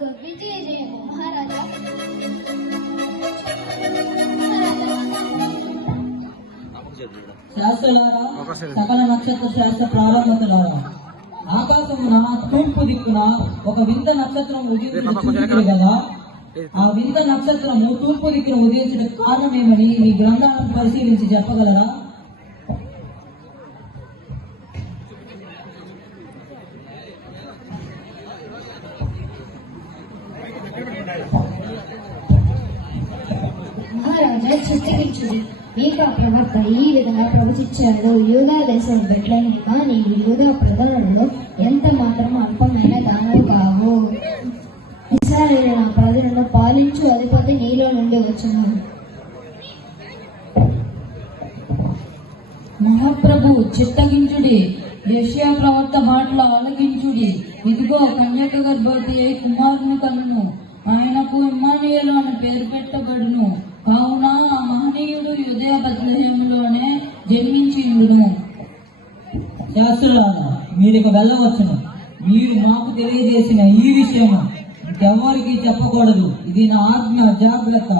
విజయ జయము మహారాజా. శాస్త్రులారా, సకల నక్షత్ర శాస్త్ర ప్రారంభకులారా, ఆకాశమున తూర్పు దిక్కున ఒక వింత నక్షత్రం ఉదయించుడు కదా. ఆ వింత నక్షత్రము తూర్పు దిక్కున ఉదయించడం కారణమేమని మీ గ్రంథాలను పరిశీలించి చెప్పగలరా? మహారాజా చిత్తగించుడు. మీకా ప్రవక్త ఈ విధంగా ప్రవచించాడు. యూదా దేశం బెట్లైన కానీ యూదా ప్రధానులు ఎంత మాత్రం అల్పమైన దానవు కావు. ఇశ్రాయేలు నా ప్రజలను పాలించు అధిపతి నీలో నుండి వచ్చును. మహాప్రభు చిత్తగించుడి, యెషయా ప్రవక్త మాటలు ఆలకించుడి. ఇదిగో కన్యక గర్భవతి అయి కుమారుని కనును, ఆయనకు ఇమ్మానుయేలు అని పేరు పెట్టబడును. కావున ఆ మహనీయుడు యూదయ బెత్లెహేములోనే జన్మించిండును. శాస్త్రులారా, మీరిక వెళ్ళవచ్చును. మీరు మాకు తెలియజేసిన ఈ విషయము ఇంకెవ్వరికీ చెప్పకూడదు. ఇది నా ఆజ్ఞ, జాగ్రత్త.